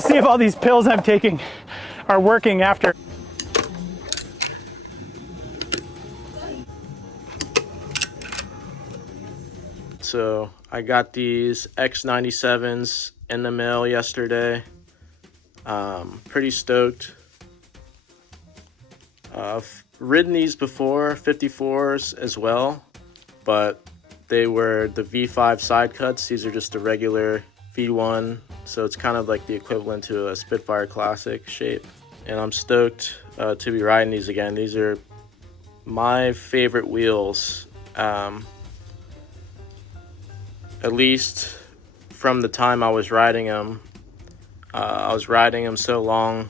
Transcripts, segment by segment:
We'll see if all these pills I'm taking are working after. So I got these X97s in the mail yesterday. Pretty stoked. I've ridden these before, 54s as well, but they were the V5 side cuts. These are just a regular V1, so it's kind of like the equivalent to a Spitfire Classic shape. And I'm stoked to be riding these again. These are my favorite wheels, at least from the time I was riding them. I was riding them so long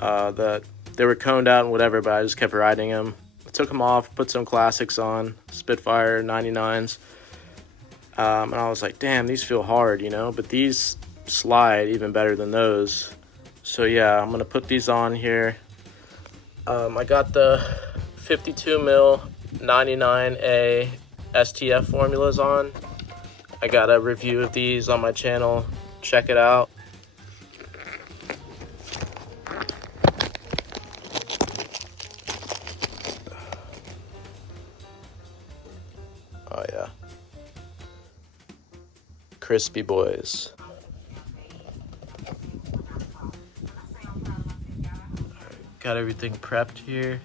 that they were coned out and whatever, but I just kept riding them. I took them off, put some classics on, Spitfire 99s, and I was like, damn, these feel hard, you know, but these slide even better than those. So yeah, I'm gonna put these on here. I got the 52 mil 99A STF formulas on. I got a review of these on my channel, check it out. Oh yeah, crispy boys. Got everything prepped here,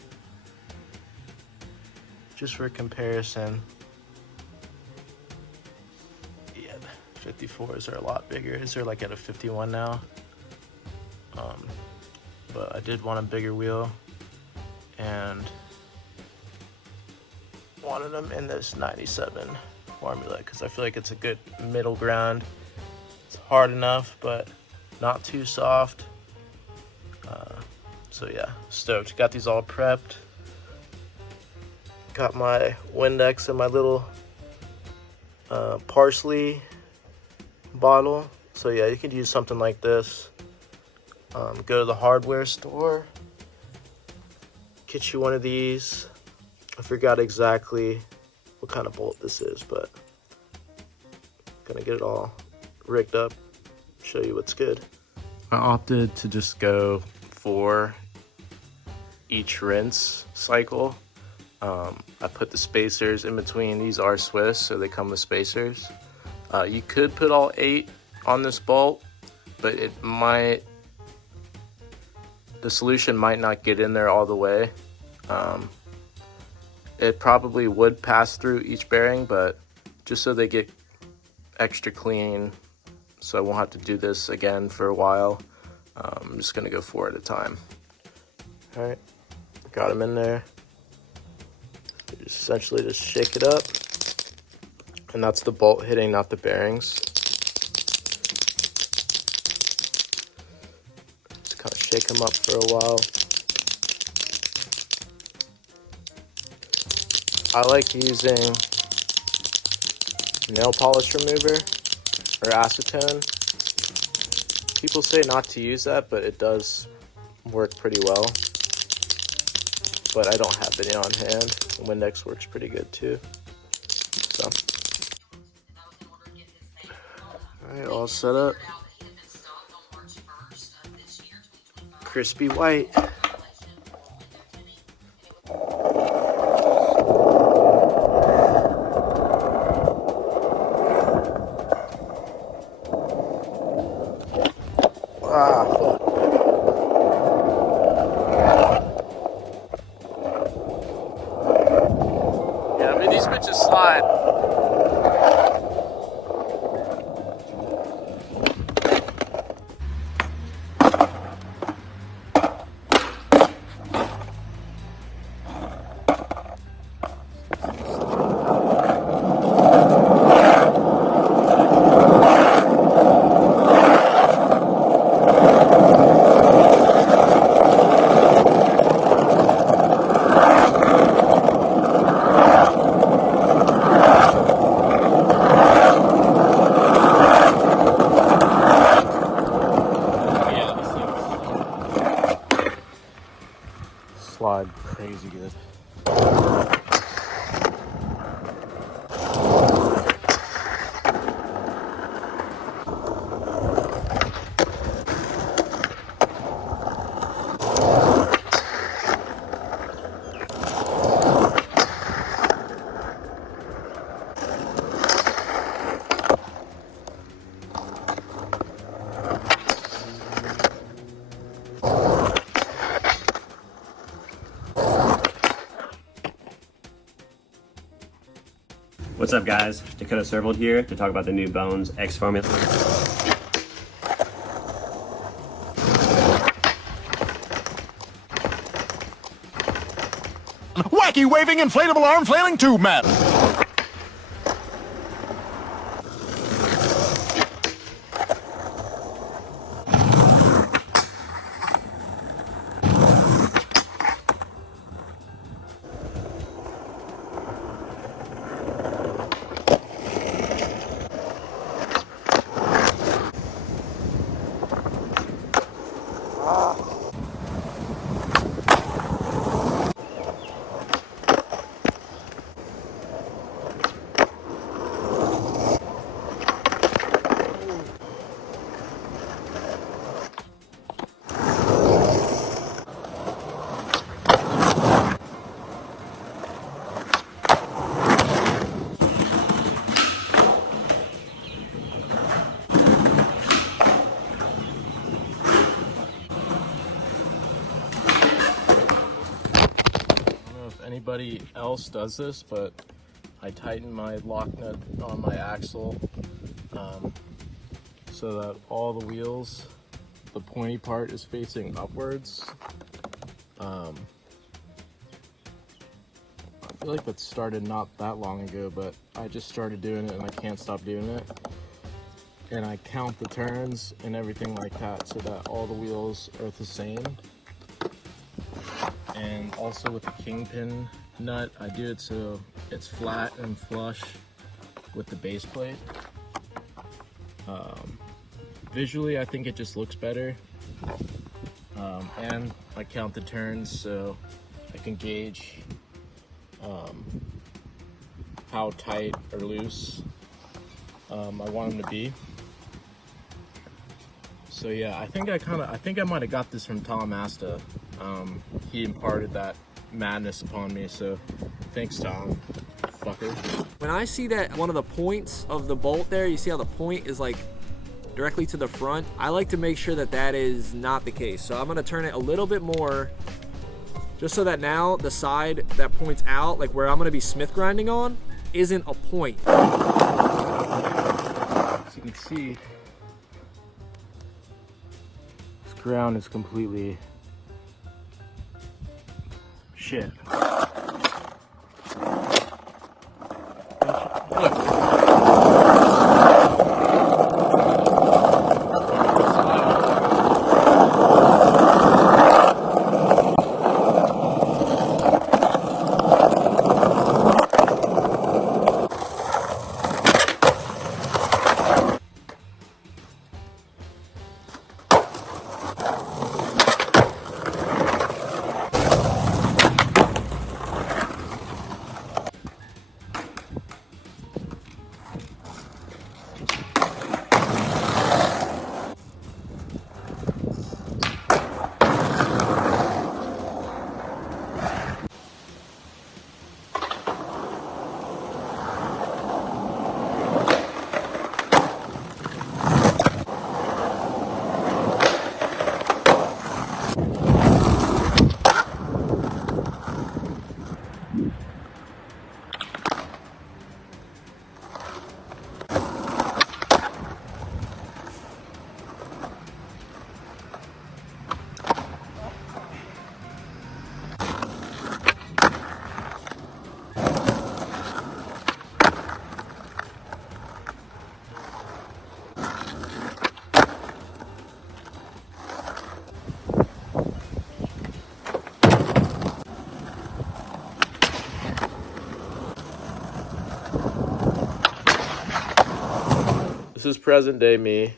just for comparison. Yeah, 54s are a lot bigger. They're like at a 51 now. But I did want a bigger wheel and wanted them in this 97 formula because I feel like it's a good middle ground. It's hard enough, but not too soft. So yeah, stoked. Got these all prepped. Got my Windex in my little parsley bottle. So yeah, you could use something like this. Go to the hardware store, get you one of these. I forgot exactly what kind of bolt this is, but gonna get it all rigged up, show you what's good. I opted to just go for each rinse cycle. I put the spacers in between. These are Swiss, so they come with spacers. You could put all 8 on this bolt, but the solution might not get in there all the way. It probably would pass through each bearing, but just so they get extra clean, so I won't have to do this again for a while, I'm just gonna go 4 at a time. All right, got them in there. Essentially just shake it up, and that's the bolt hitting, not the bearings. Just kind of shake them up for a while. I like using nail polish remover or acetone. People say not to use that, but it does work pretty well. But I don't have any on hand. The Windex works pretty good too. So, all right, all set up. Crispy white. Ah, fuck. Yeah, I mean, these bitches slide. Slide crazy good. What's up, guys? Dakota Servold here to talk about the new Bones X formula. Wacky waving inflatable arm flailing tube man. Anybody else does this, but I tighten my lock nut on my axle so that all the wheels, the pointy part is facing upwards. I feel like that started not that long ago, but I just started doing it and I can't stop doing it. And I count the turns and everything like that so that all the wheels are the same. And also with the kingpin nut, I do it so it's flat and flush with the base plate. Visually, I think it just looks better. And I count the turns so I can gauge how tight or loose I want them to be. So yeah, I think I might have got this from Tom Asta. He imparted that madness upon me, so thanks, Tom. Fucker. When I see that one of the points of the bolt there, you see how the point is like directly to the front, I like to make sure that that is not the case. So I'm gonna turn it a little bit more, just so that now the side that points out, like where I'm gonna be smith grinding on, isn't a point. As you can see, this ground is completely shit. Look. This is present day me,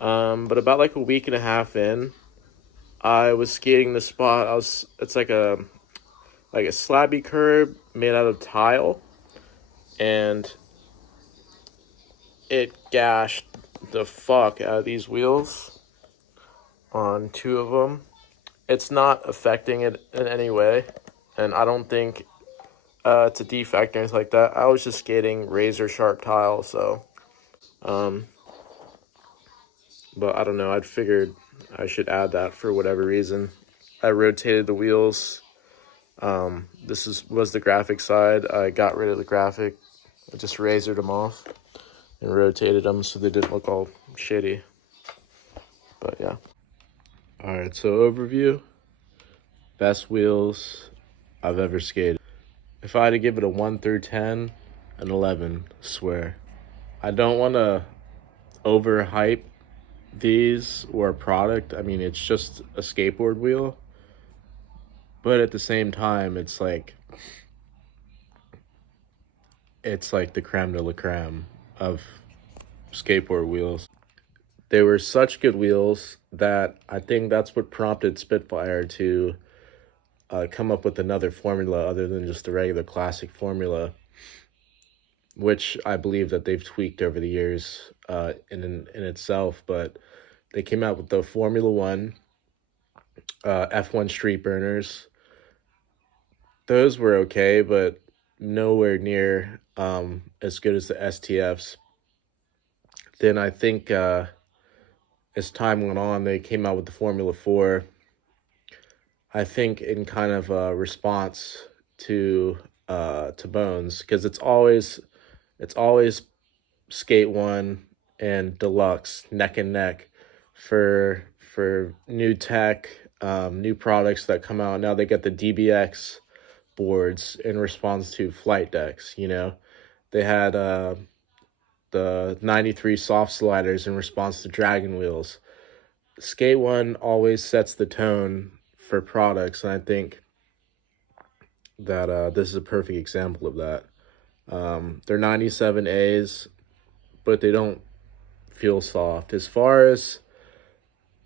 but about like a week and a half in, I was skating the spot. It's like a slabby curb made out of tile, and it gashed the fuck out of these wheels on two of them. It's not affecting it in any way, and I don't think it's a defect or anything like that. I was just skating razor sharp tile, so but I don't know, I'd figured I should add that for whatever reason. I rotated the wheels. This was the graphic side. I got rid of the graphic I just razored them off and rotated them so they didn't look all shitty. But yeah. Alright, so overview. Best wheels I've ever skated. If I had to give it a 1 through 10, an 11, swear. I don't want to overhype these or a product. I mean, it's just a skateboard wheel. But at the same time, it's like the creme de la creme of skateboard wheels. They were such good wheels that I think that's what prompted Spitfire to come up with another formula other than just the regular classic formula, which I believe that they've tweaked over the years in itself. But they came out with the Formula One F1 Street Burners. Those were okay, but nowhere near as good as the STFs. Then I think as time went on, they came out with the Formula 4. I think in kind of a response to Bones, because it's always Skate 1 and Deluxe neck and neck for new tech, new products that come out. Now they got the DBX boards in response to flight decks. You know, they had the 93 soft sliders in response to Dragon wheels. Skate 1 always sets the tone for products, and I think that this is a perfect example of that. They're 97As, but they don't feel soft. As far as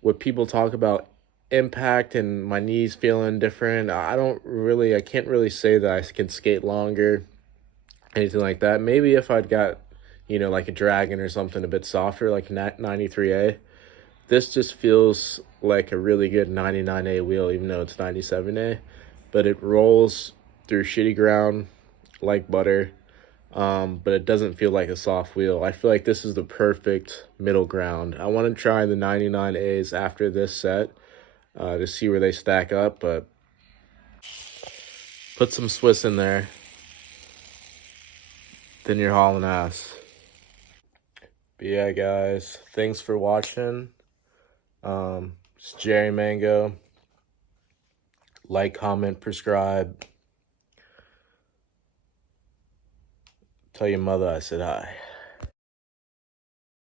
what people talk about impact and my knees feeling different, I can't really say that I can skate longer, anything like that. Maybe if I'd got, like a Dragon or something a bit softer, like 93A. This just feels like a really good 99A wheel, even though it's 97A. But it rolls through shitty ground like butter, but it doesn't feel like a soft wheel. I feel like this is the perfect middle ground. I want to try the 99As after this set to see where they stack up, but put some Swiss in there, then you're hauling ass. But yeah, guys, thanks for watching. It's Jerry Mango. Like, comment, subscribe. Tell your mother I said hi.